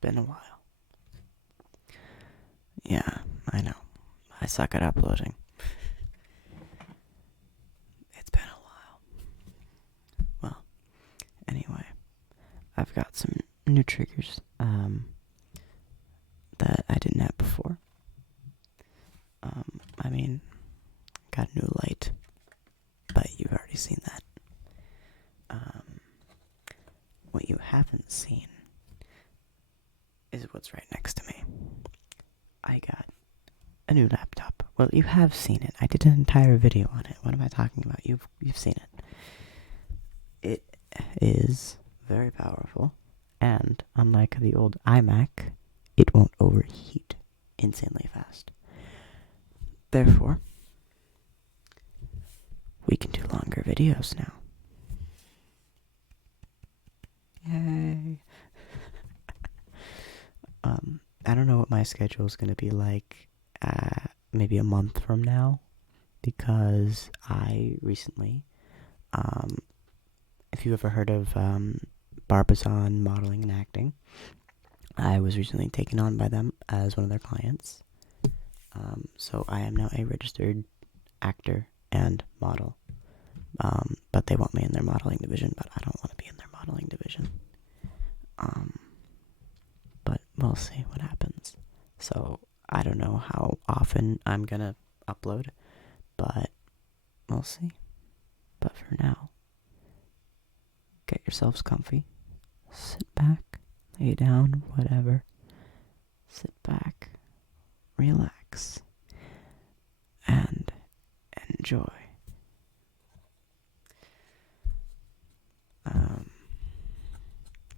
been a while. Yeah, I know. I suck at uploading. It's been a while. Well, anyway, I've got some new triggers that I didn't have before. I mean, got a new light, but you've already seen that. What you haven't seen is what's right next to me. I got a new laptop. Well, you have seen it. I did an entire video on it. What am I talking about? You've seen it. It is very powerful, and unlike the old iMac, it won't overheat insanely fast. Therefore, we can do longer videos now. Yay. I don't know what my schedule is going to be like maybe a month from now, because I recently, if you ever heard of Barbizon Modeling and Acting, I was recently taken on by them as one of their clients. So I am now a registered actor and model. But they want me in their modeling division, but I don't want to be in their modeling division. But we'll see what happens. So I don't know how often I'm gonna upload, but we'll see. But for now, get yourselves comfy, sit back, lay down, whatever. Sit back, relax, and enjoy.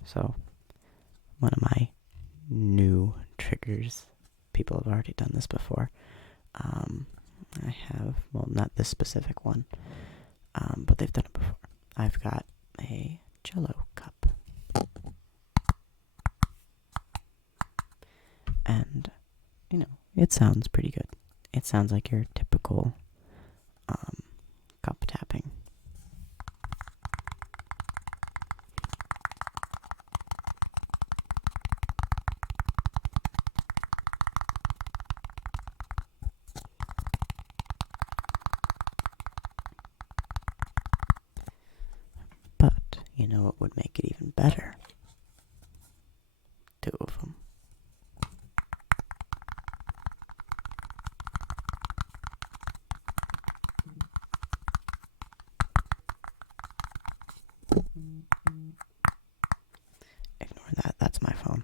So, one of my new triggers, people have already done this before. I have, well, not this specific one, but they've done it before. I've got a Jello cup. And, it sounds pretty good. It sounds like your typical cup tapping. But, you know what would make it even better? 2 of them. Ignore that, that's my phone.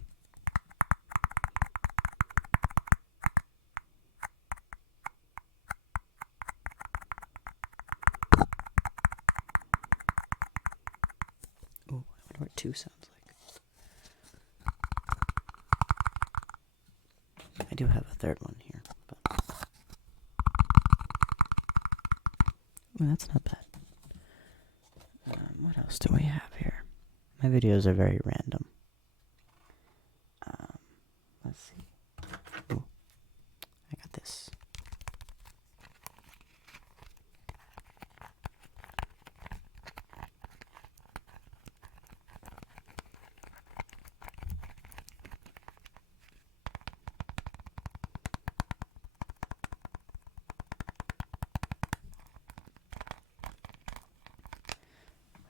Ooh, I wonder what 2 sounds like. I do have a third one here, but ooh, that's not bad. What else do we have here? My videos are very random. Let's see. Ooh, I got this.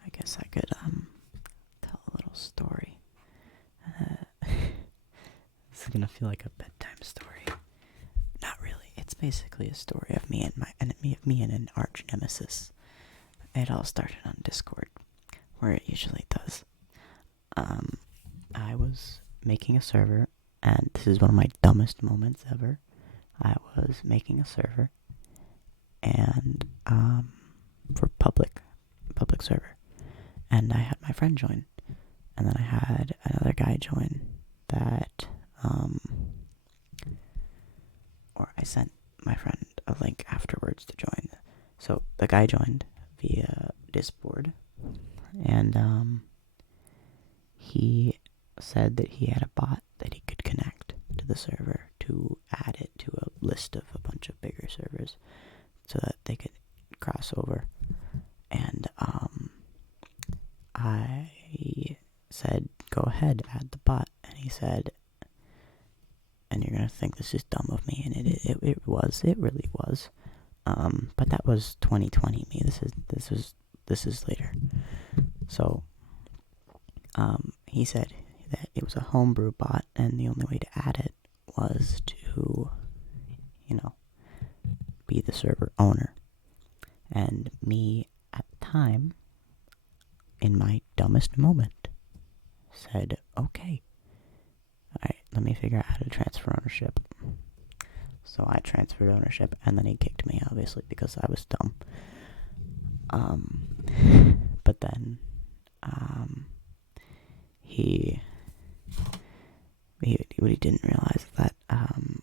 I guess I could tell a little story. This is gonna feel like a bedtime story. Not really. It's basically a story of me and an arch nemesis. It all started on Discord, where it usually does. I was making a server, and this is one of my dumbest moments ever. I was making a server, and for public server, and I had my friend join, and then I had another guy join that, or I sent my friend a link afterwards to join. So the guy joined via Discord, and he said that he had a bot that he could connect to the server to add it to a list of a bunch of bigger servers so that they could cross over. And I said, go ahead, add the bot. And he said, and you're gonna think this is dumb of me, and it really was. But that was 2020 me. This is later. So, he said that it was a homebrew bot, and the only way to add it was to, be the server owner. And me, at the time, in my dumbest moment, said, okay, alright, let me figure out how to transfer ownership. So I transferred ownership, and then he kicked me, obviously, because I was dumb. But then, he didn't realize that,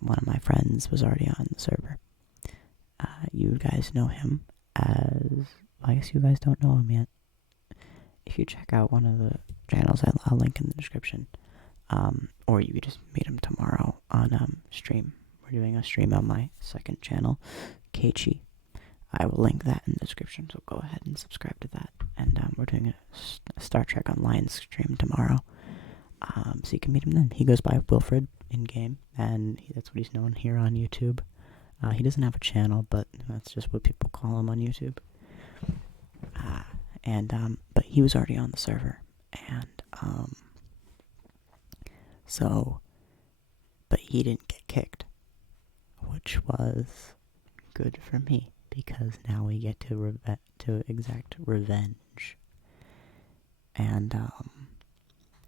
one of my friends was already on the server. You guys know him as, I guess you guys don't know him yet. If you check out one of the channels, I'll link in the description. Or you could just meet him tomorrow on, stream. We're doing a stream on my second channel, Keiichi. I will link that in the description, so go ahead and subscribe to that. And, we're doing a Star Trek Online stream tomorrow. So you can meet him then. He goes by Wilfred in-game, and that's what he's known here on YouTube. He doesn't have a channel, but that's just what people call him on YouTube. But he was already on the server, and, but he didn't get kicked, which was good for me, because now we get to exact revenge. And,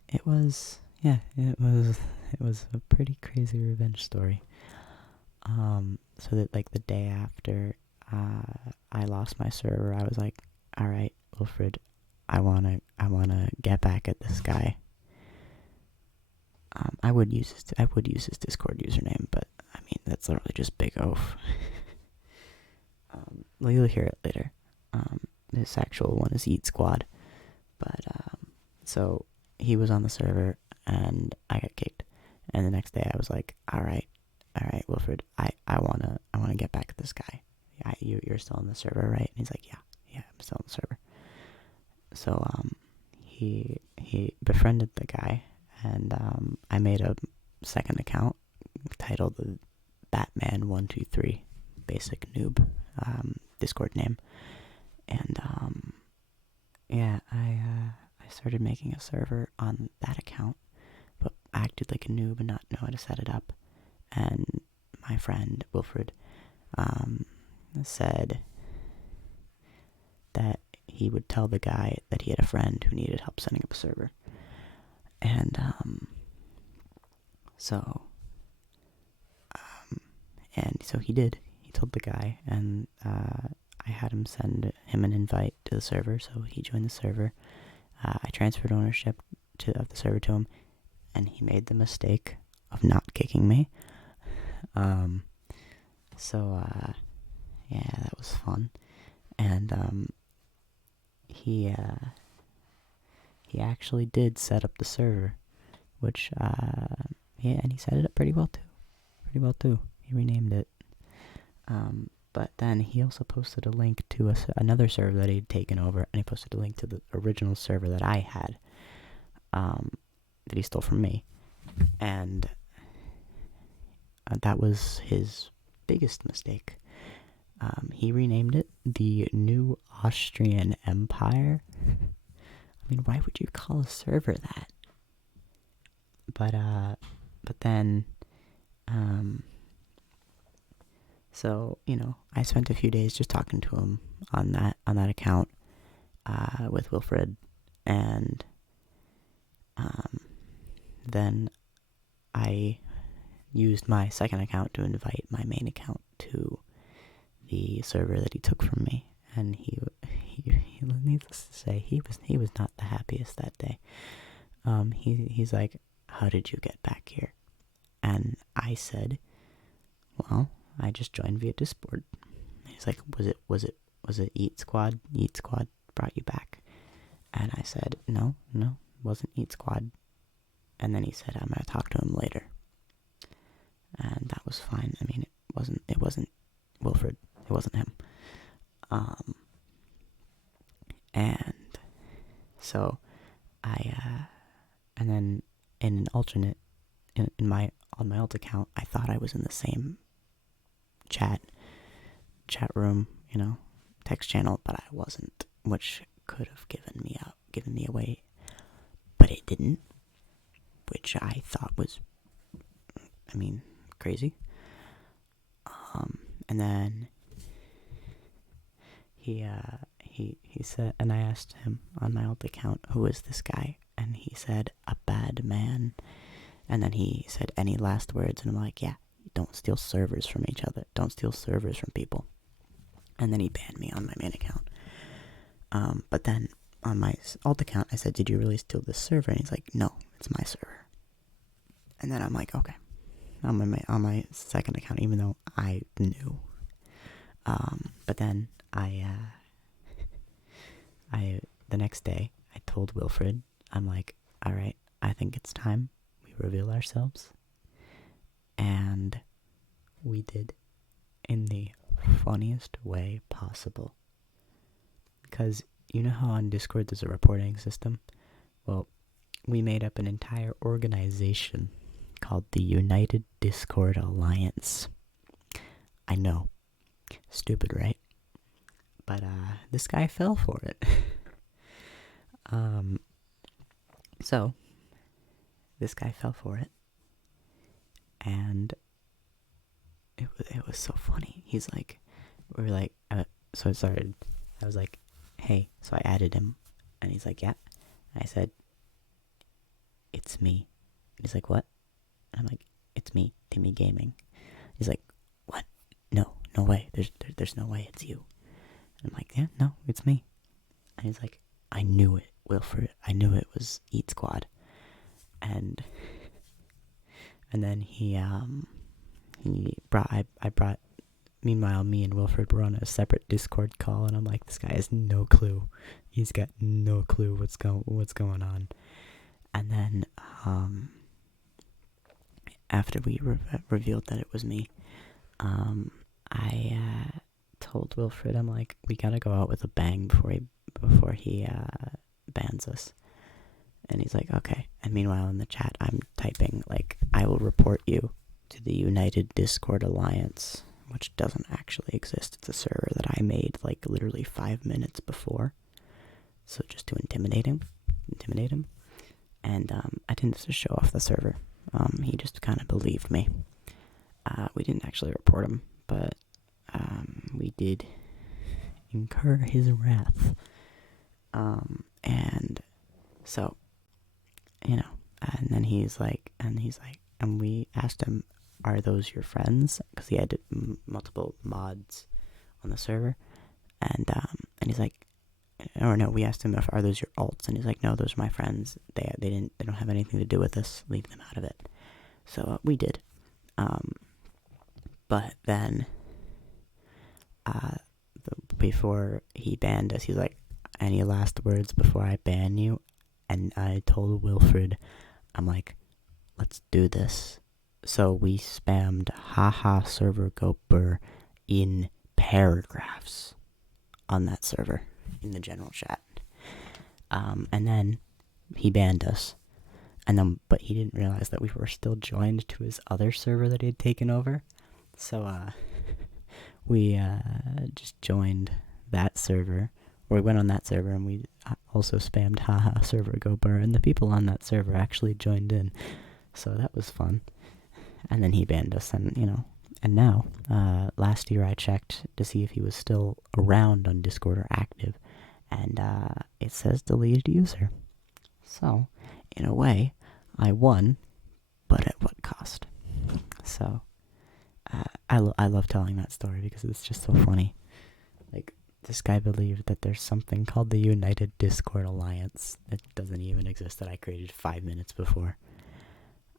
it was a pretty crazy revenge story. So that, like, the day after, I lost my server, I was like, alright, Wilfred, I wanna get back at this guy. I would use his Discord username, but, I mean, that's literally just Big Oaf. Well, you'll hear it later. His actual one is Eat Squad. But, so, he was on the server, and I got kicked. And the next day I was like, alright, Wilfred, I wanna get back at this guy. You're still on the server, right? And he's like, yeah, I'm still on the server. So, he befriended the guy, and, I made a second account titled Batman123, basic noob, Discord name. And, I started making a server on that account, but I acted like a noob and not know how to set it up. And my friend, Wilfred, said that he would tell the guy that he had a friend who needed help setting up a server. And, so he did. He told the guy, and, I had him send him an invite to the server, so he joined the server. I transferred ownership of the server to him, and he made the mistake of not kicking me. Yeah, that was fun. And, he actually did set up the server, which, and he set it up pretty well too. He renamed it. But then he also posted a link to another server that he'd taken over, and he posted a link to the original server that I had, that he stole from me. And that was his biggest mistake. He renamed it the New Austrian Empire. I mean, why would you call a server that? But then, so, I spent a few days just talking to him on that account, with Wilfred, and, then I used my second account to invite my main account to the server that he took from me, and he needless to say, he was not the happiest that day. He's like, how did you get back here? And I said, well, I just joined via Discord. He's like, was it Eat Squad? Eat Squad brought you back? And I said, no, it wasn't Eat Squad. And then he said, I'm gonna talk to him later. And that was fine. I mean, it wasn't Wilfred. It wasn't him. And so and then in an alternate in my on my old account, I thought I was in the same chat room, text channel, but I wasn't, which could have given me away, but it didn't, which I thought was, crazy. And then he said, and I asked him on my old account, who is this guy? And he said, a bad man. And then he said, any last words? And I'm like, yeah, don't steal servers from each other. Don't steal servers from people. And then he banned me on my main account. But then on my alt account, I said, did you really steal this server? And he's like, no, it's my server. And then I'm like, okay. On my second account, even though I knew. But then the next day, I told Wilfred, I'm like, alright, I think it's time we reveal ourselves. And we did, in the funniest way possible. Because you know how on Discord there's a reporting system? Well, we made up an entire organization called the United Discord Alliance. I know. Stupid, right? But this guy fell for it. So this guy fell for it, and it was so funny. He's like, so it started. I was like, hey, so I added him, and he's like, yeah. And I said, it's me. And he's like, what? And I'm like, it's me, Timmy Gaming. He's like, what? No way. There's no way it's you. And I'm like, yeah, no, it's me. And he's like, I knew it, Wilfred. I knew it was Eat Squad. And then I brought, meanwhile, me and Wilfred were on a separate Discord call, and I'm like, this guy has no clue. He's got no clue what's going on. And then, after we revealed that it was me, I told Wilfred, I'm like, we gotta go out with a bang before he bans us. And he's like, okay. And meanwhile in the chat, I'm typing, like, I will report you to the United Discord Alliance, which doesn't actually exist. It's a server that I made, like, literally 5 minutes before. So just to intimidate him. And I didn't just show off the server. He just kind of believed me. We didn't actually report him, but we did incur his wrath. And so, and then he's like, and we asked him, are those your friends? Because he had multiple mods on the server. And he's like, or no, we asked him, are those your alts? And he's like, no, those are my friends. They don't have anything to do with this. Leave them out of it. So we did. But then, before he banned us, he's like, any last words before I ban you? And I told Wilfred, I'm like, let's do this. So we spammed haha server go burr in paragraphs on that server in the general chat. And then he banned us. But he didn't realize that we were still joined to his other server that he had taken over. So we just joined that server, or we went on that server, and we also spammed haha server go burr, and the people on that server actually joined in. So that was fun. And then he banned us, and and now, last year I checked to see if he was still around on Discord or active, and it says deleted user. So, in a way, I won, but at what cost? So, I love telling that story because it's just so funny. Like, this guy believed that there's something called the United Discord Alliance that doesn't even exist, that I created 5 minutes before.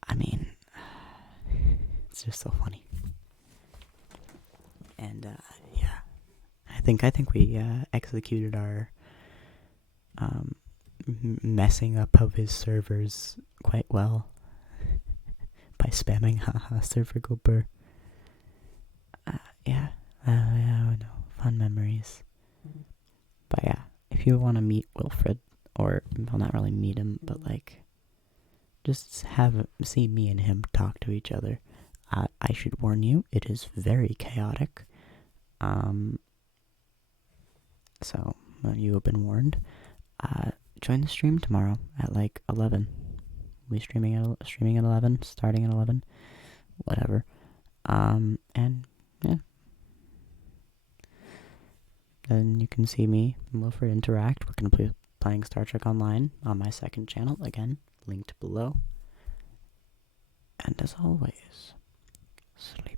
I mean, it's just so funny. And yeah, I think we executed our messing up of his servers quite well by spamming haha server go burr. Yeah, no, fun memories. But yeah, if you want to meet Wilfred, or well, not really meet him, but like just see me and him talk to each other. I should warn you, it is very chaotic. So you have been warned. Join the stream tomorrow at like 11. We streaming at 11, starting at 11, whatever. And yeah. Then you can see me and Wilfred interact. We're gonna be playing Star Trek Online on my second channel, again, linked below. And as always, sleep